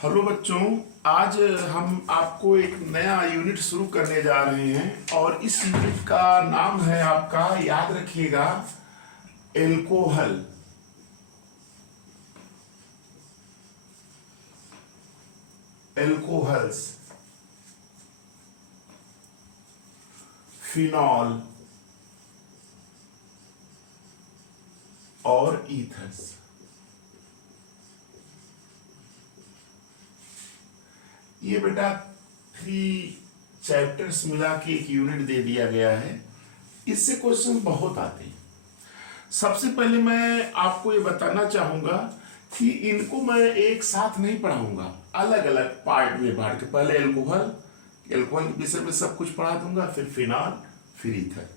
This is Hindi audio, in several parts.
हेलो बच्चों। आज हम आपको एक नया यूनिट शुरू करने जा रहे हैं और इस यूनिट का नाम है आपका, याद रखिएगा, एल्कोहल। एल्कोहल्स, फिनॉल और ईथर्स। ये बेटा 3 चैप्टर्स मिला के एक यूनिट दे दिया गया है। इससे क्वेश्चन बहुत आते हैं। सबसे पहले मैं आपको ये बताना चाहूंगा कि इनको मैं एक साथ नहीं पढ़ाऊंगा, अलग अलग पार्ट में बांट के। पहले एल्कोहल के विषय में सब कुछ पढ़ा दूंगा, फिर फिनॉल, फिर ईथर।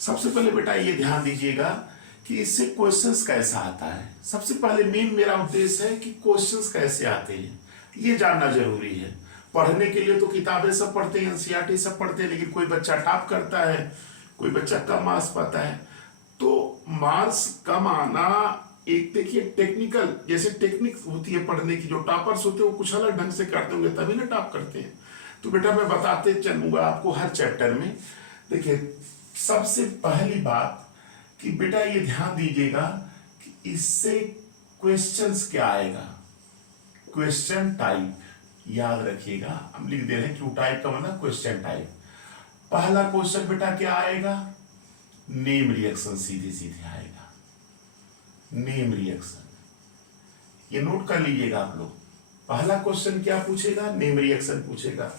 सबसे पहले बेटा ये ध्यान दीजिएगा कि इससे क्वेश्चंस कैसा आता है। सबसे पहले मेन मेरा उद्देश्य है कि क्वेश्चंस कैसे आते हैं ये जानना जरूरी है। पढ़ने के लिए तो किताबें सब पढ़ते हैं, एनसीईआरटी सब पढ़ते हैं, लेकिन कोई बच्चा टॉप करता है, कोई बच्चा कम मार्क्स पाता है। तो मार्क्स कम आना एक, देखिए, टेक्निकल, जैसे टेक्निक होती है पढ़ने की। जो टॉपर्स होते हैं वो कुछ अलग ढंग से करते होंगे तभी ना टॉप करते हैं। तो बेटा मैं बताते चलूंगा आपको हर चैप्टर में। देखिए, सबसे पहली बात कि बेटा ये ध्यान दीजिएगा कि इससे क्वेश्चंस क्या आएगा। क्वेश्चन टाइप याद रखिएगा, हम लिख दे रहे हैं क्यू टाइप का मतलब क्वेश्चन टाइप। पहला क्वेश्चन बेटा क्या आएगा? नेम रिएक्शन सीधे सीधे आएगा। नेम रिएक्शन, ये नोट कर लीजिएगा आप लोग। पहला क्वेश्चन क्या पूछेगा? नेम रिएक्शन पूछेगा।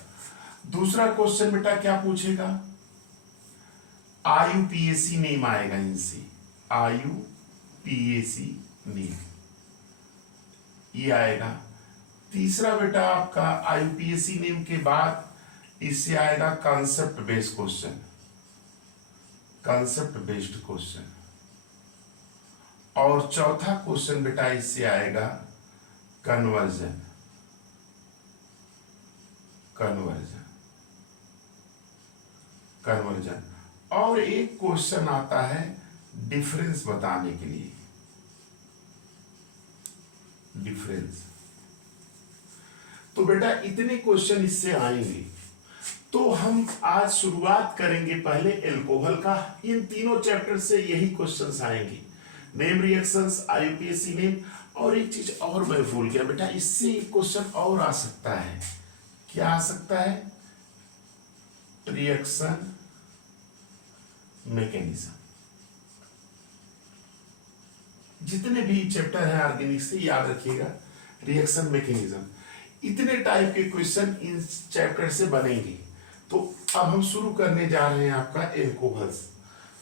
दूसरा क्वेश्चन बेटा क्या पूछेगा? आईयूपीएसी नेम आएगा इनसे। आईयूपीएसी नेम ये आएगा। तीसरा बेटा आपका आईयूपीएसी नेम के बाद इससे आएगा concept based question. Concept based question. और चौथा क्वेश्चन बेटा इससे आएगा कन्वर्जन। कन्वर्जन कन्वर्जन और एक क्वेश्चन आता है डिफरेंस बताने के लिए। डिफरेंस। तो बेटा इतने क्वेश्चन इससे आएंगे। तो हम आज शुरुआत करेंगे पहले एल्कोहल का। इन तीनों चैप्टर से यही क्वेश्चंस आएंगे, नेम रिएक्शंस, आईयूपीएसी नेम। और एक चीज और मैं भूल गया बेटा, इससे एक क्वेश्चन और आ सकता है। क्या आ सकता है? Reaction mechanism. जितने भी चैप्टर हैं ऑर्गेनिक से, याद रखिएगा, रिएक्शन मैकेनिज्म। इतने टाइप के क्वेश्चन इन चैप्टर से बनेंगे। तो अब हम शुरू करने जा रहे हैं आपका एल्कोहल्स।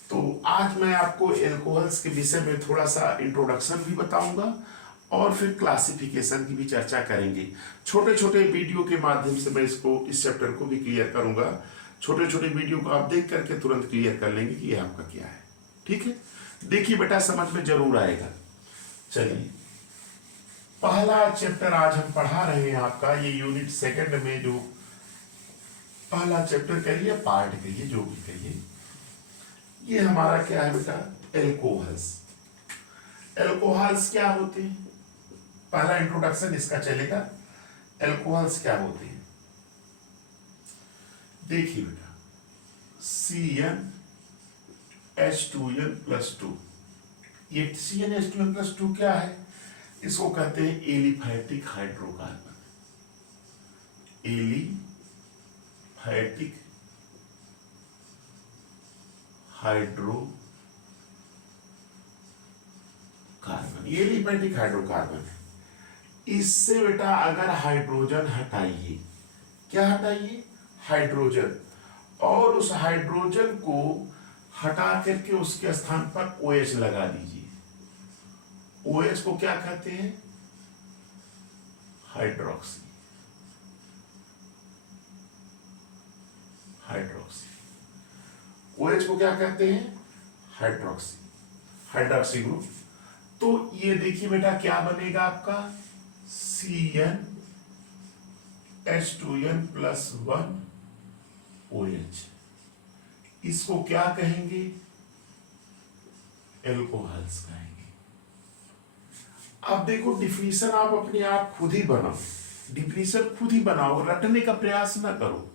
तो आज मैं आपको एल्कोहल्स के विषय में थोड़ा सा इंट्रोडक्शन भी बताऊंगा और फिर क्लासिफिकेशन की भी चर्चा करेंगे। छोटे छोटे वीडियो के माध्यम से मैं इस चैप्टर को भी क्लियर करूंगा। छोटे छोटे वीडियो को आप देख करके तुरंत क्लियर कर लेंगे कि ये आपका क्या है। ठीक है, देखिए बेटा, समझ में जरूर आएगा। चलिए, पहला चैप्टर आज हम पढ़ा रहे हैं आपका, ये यूनिट सेकंड में जो पहला चैप्टर कहिए, पार्ट कहिए, जो भी कहिए, ये हमारा क्या है बेटा? एल्कोहल्स। एल्कोहल्स क्या होते हैं? पहला इंट्रोडक्शन इसका चलेगा। एल्कोहल्स क्या होते हैं? देखिए बेटा, CnH2n+2। ये CnH2n+2 क्या है? इसको कहते हैं एलिफैटिक हाइड्रोकार्बन। एलिफैटिक हाइड्रोकार्बन, ये एलिफैटिक हाइड्रोकार्बन है। इससे बेटा अगर हाइड्रोजन हटाइए, क्या हटाइए? हाइड्रोजन। और उस हाइड्रोजन को हटा करके उसके स्थान पर OH लगा दीजिए। OH को क्या कहते हैं? हाइड्रोक्सी। हाइड्रोक्सी। OH को क्या कहते हैं? हाइड्रोक्सी। Hydroxy group. तो ये देखिए बेटा क्या बनेगा आपका? CnH2n+1 OH। इसको क्या कहेंगे? एल्कोहल्स कहेंगे। अब देखो, डिफिनीशन आप अपने आप खुद ही बनाओ। डिफिनीशन खुद ही बनाओ, रटने का प्रयास ना करो।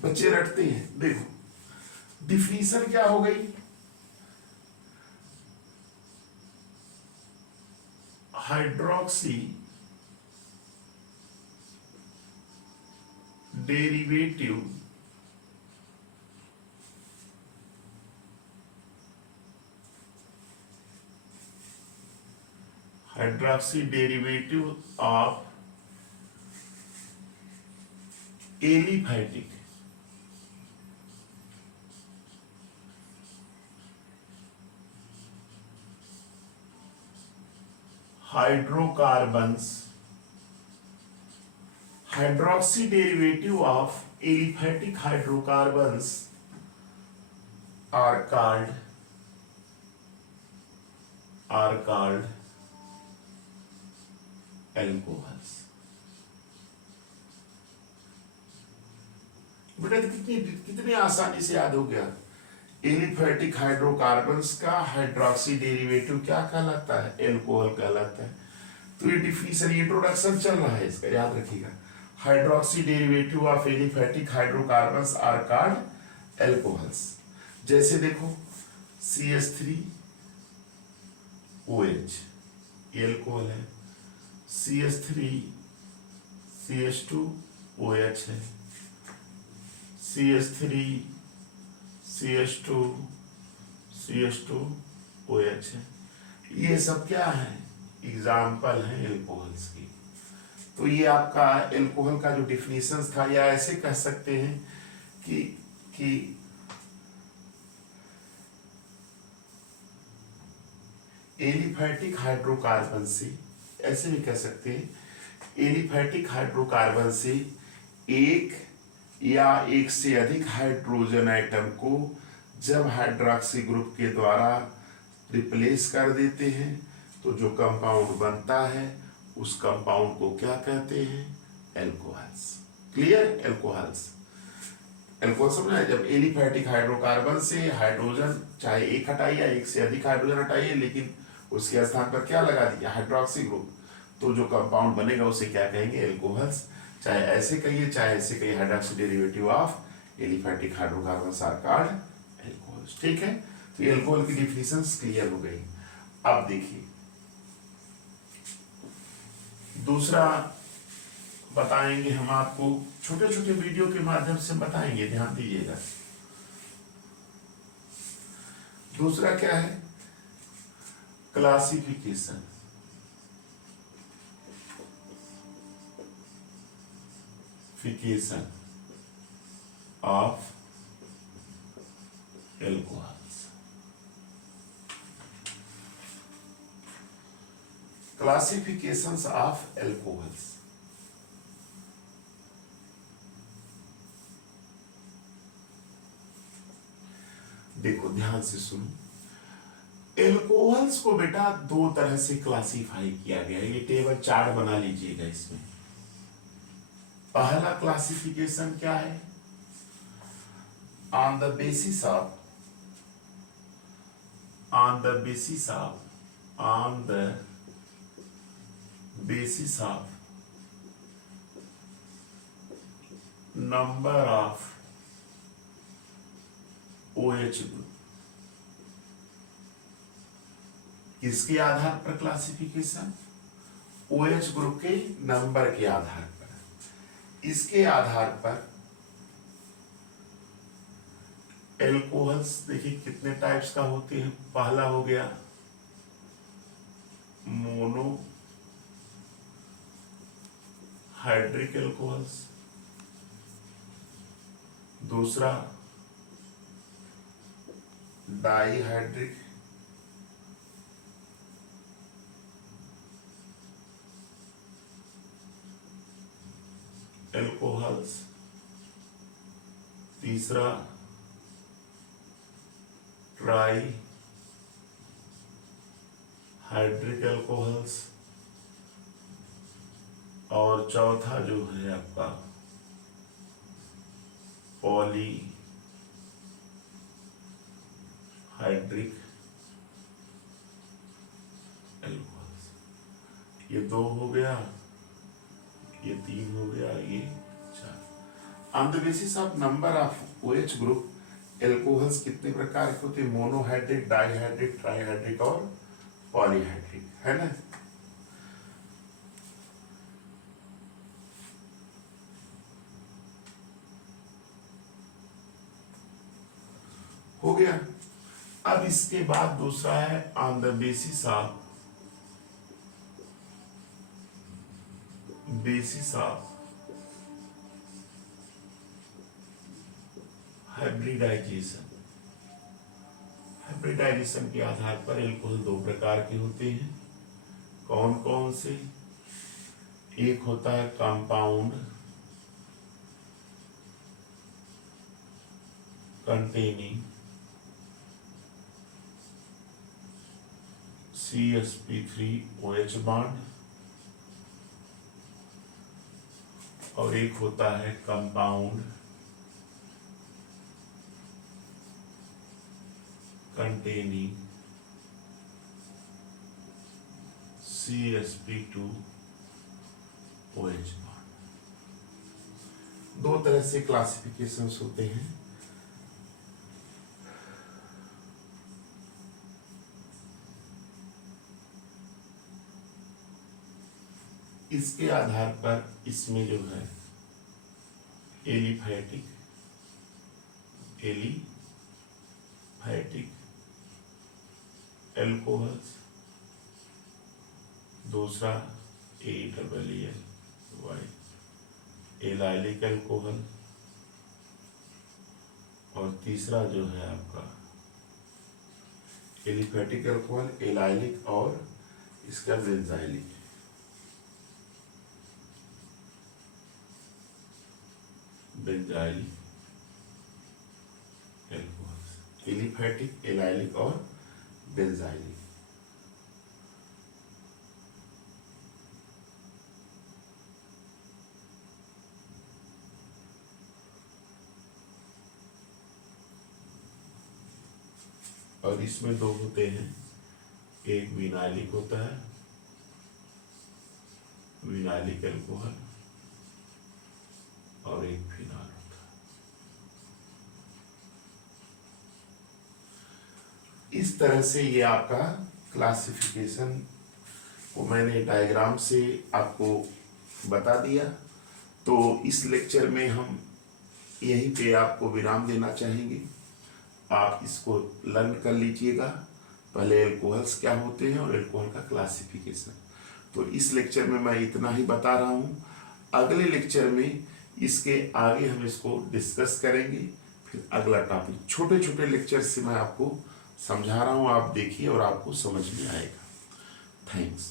बच्चे रटते हैं। देखो डिफिनीशन क्या हो गई, hydroxy derivative of aliphatic hydrocarbons, hydroxy derivative of aliphatic hydrocarbons are called alcohols. बेटा कितनी आसानी से याद हो गया। एलिफैटिक हाइड्रोकार्बन्स का हाइड्रोक्सी डेरिवेटिव क्या कहलाता है, एल्कोहल कहलाता है। तो ये डिफिनीशन, इंट्रोडक्शन चल रहा है इसका, याद रखिएगा। Hydroxy derivative of aliphatic hydrocarbons are called alcohols. जैसे देखो CH3OH ये एल्कोहल है, CH3CH2OH है, CH3CH2CH2OH है। ये सब क्या है, एग्जाम्पल है एल्कोहल्स की। तो ये आपका एल्कोहल का जो डिफिनीशन था, या ऐसे कह सकते हैं कि एलिफैटिक हाइड्रोकार्बन से, ऐसे भी कह सकते हैं एलिफैटिक हाइड्रोकार्बन से एक या एक से अधिक हाइड्रोजन आइटम को जब हाइड्रोक्सी ग्रुप के द्वारा रिप्लेस कर देते हैं तो जो कंपाउंड बनता है उस कंपाउंड को क्या कहते हैं, एल्कोहल्स। Clear, alcohols. एल्कोहल समझना है, जब एलिफैटिक हाइड्रोकार्बन से हाइड्रोजन चाहे एक हटाइए या एक से अधिक हाइड्रोजन हटाइए, लेकिन उसके स्थान पर क्या लगा दिया, हाइड्रोक्सी ग्रुप, तो जो कंपाउंड बनेगा उसे क्या कहेंगे, एल्कोहल्स। चाहे ऐसे कहिए चाहे ऐसे कहिए, hydroxy derivative of aliphatic hydrocarbons are called alcohols. ठीक है, तो एल्कोहल की डिफिनीशंस क्लियर हो गई। अब देखिए दूसरा बताएंगे हम आपको, छोटे छोटे वीडियो के माध्यम से बताएंगे, ध्यान दीजिएगा। दूसरा क्या है, classification of alcohols. Classifications of alcohols. देखो ध्यान से सुनो, एल्कोहल्स को बेटा दो तरह से क्लासिफाई किया गया है। ये टेबल चार्ट बना लीजिएगा। इसमें पहला क्लासिफिकेशन क्या है, on the basis of number of OH group. किसके आधार पर क्लासिफिकेशन, OH ग्रुप के नंबर के आधार पर। इसके आधार पर एल्कोहल्स देखिए कितने टाइप्स का होते हैं। पहला हो गया मोनो हाइड्रिक एल्कोहल्स, दूसरा डाईहाइड्रिक, एल्कोहल्स, तीसरा ट्राई हाइड्रिक एल्कोहल्स, और चौथा जो है आपका पॉली हाइड्रिक एल्कोहल्स। ये दो हो गया। ये 3 हो गया, ये 4। On the basis of number of OH group alcohols कितने प्रकार के होते हैं? मोनोहाइड्रिक, डाइहाइड्रिक, ट्राइहाइड्रिक और पॉलीहाइड्रिक, है ना। हो गया। अब इसके बाद दूसरा है on the basis of hybridisation. Hybridisation के आधार पर एल्कोहल 2 प्रकार के होते हैं। कौन कौन से? एक होता है कंपाउंड कंटेनिंग CsP3OH बॉन्ड, और एक होता है कंपाउंड कंटेनिंग CsP2OH बॉन्ड। 2 तरह से क्लासिफिकेशंस होते हैं। इसके आधार पर इसमें जो है एलिफैटिक एल्कोहल्स, दूसरा ALLY एलाइलिक एल्कोहल, और तीसरा जो है आपका एलिफैटिक एल्कोहल, एलाइलिक और इसका बेंजाइलिक एल्कोहल्स, एलिफैटिक, एलाइलिक और बेंजाइलिक। और इसमें 2 होते हैं, एक विनाइलिक होता है, विनाइलिक एल्कोहल, और एक फिनॉल होता है। इस तरह से ये आपका क्लासिफिकेशन को मैंने डायग्राम से आपको बता दिया। तो इस लेक्चर में हम यहीं पे आपको विराम देना चाहेंगे। आप इसको लर्न कर लीजिएगा, पहले एल्कोहल्स क्या होते हैं और एल्कोहल का क्लासिफिकेशन। तो इस लेक्चर में मैं इतना ही बता रहा हूँ। अगले लेक्चर में इसके आगे हम इसको डिस्कस करेंगे। फिर अगला टॉपिक, छोटे छोटे लेक्चर से मैं आपको समझा रहा हूँ, आप देखिए और आपको समझ में आएगा। थैंक्स।